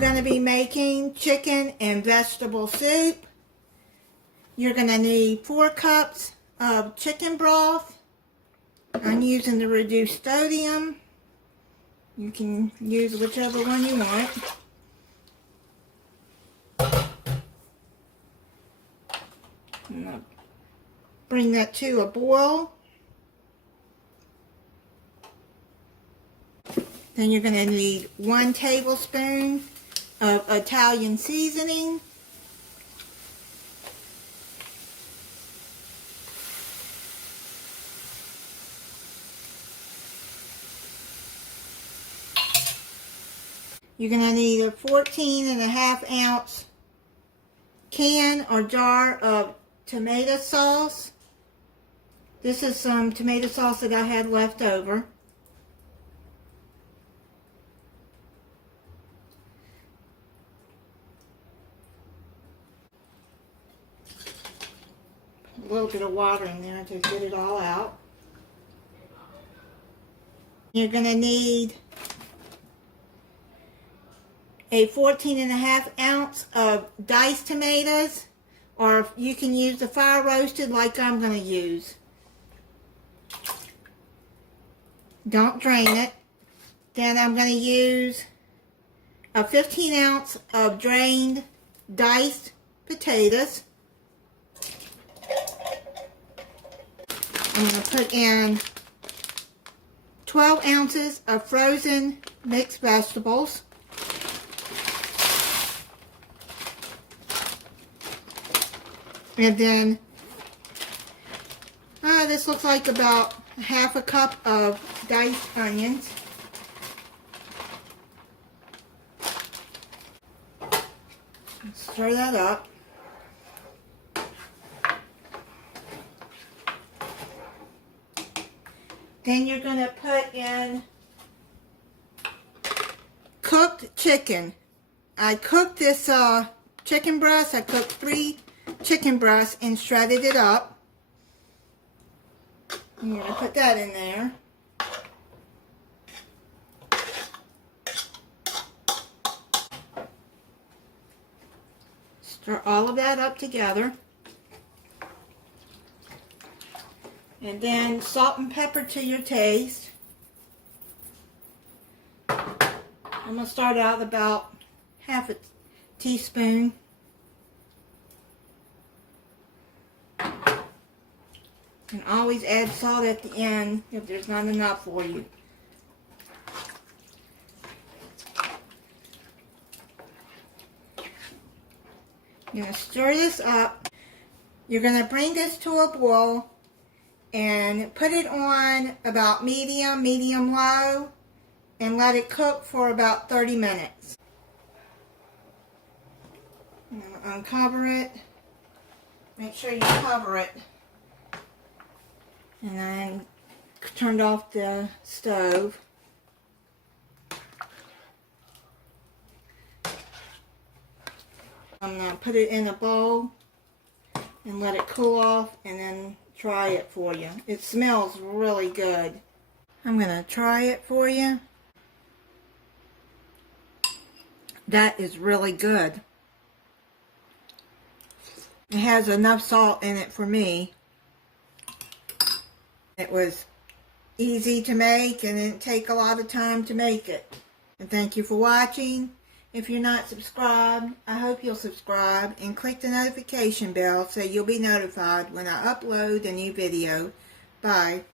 going to be making chicken and vegetable soup. You're going to need 4 cups of chicken broth. I'm using the reduced sodium. You can use whichever one you want. I'm going to bring that to a boil. Then you're going to need 1 tablespoon of Italian seasoning. You're going to need a 14.5 ounce can or jar of tomato sauce. This is some tomato sauce that I had left over. A little bit of water in there to get it all out. You're going to need a 14.5 ounce of diced tomatoes, or you can use the fire roasted like I'm going to use. Don't drain it. Then I'm going to use a 15 ounce of drained diced potatoes. I'm going to put in 12 ounces of frozen mixed vegetables. And then, this looks like about half a cup of diced onions. Stir that up. Then you're going to put in cooked chicken. I cooked this chicken breast. I cooked 3 chicken breasts and shredded it up. I'm going to put that in there. Stir all of that up together. And then salt and pepper to your taste. I'm going to start out about half a teaspoon. And always add salt at the end if there's not enough for you. You're going to stir this up. You're going to bring this to a boil and put it on about medium low, and let it cook for about 30 minutes. I'm going to uncover it. Make sure you cover it. And then turned off the stove. I'm going to put it in a bowl and let it cool off and then try it for you. It smells really good. I'm going to try it for you. That is really good. It has enough salt in it for me. It was easy to make and it didn't take a lot of time to make it. And thank you for watching. If you're not subscribed, I hope you'll subscribe and click the notification bell so you'll be notified when I upload a new video. Bye.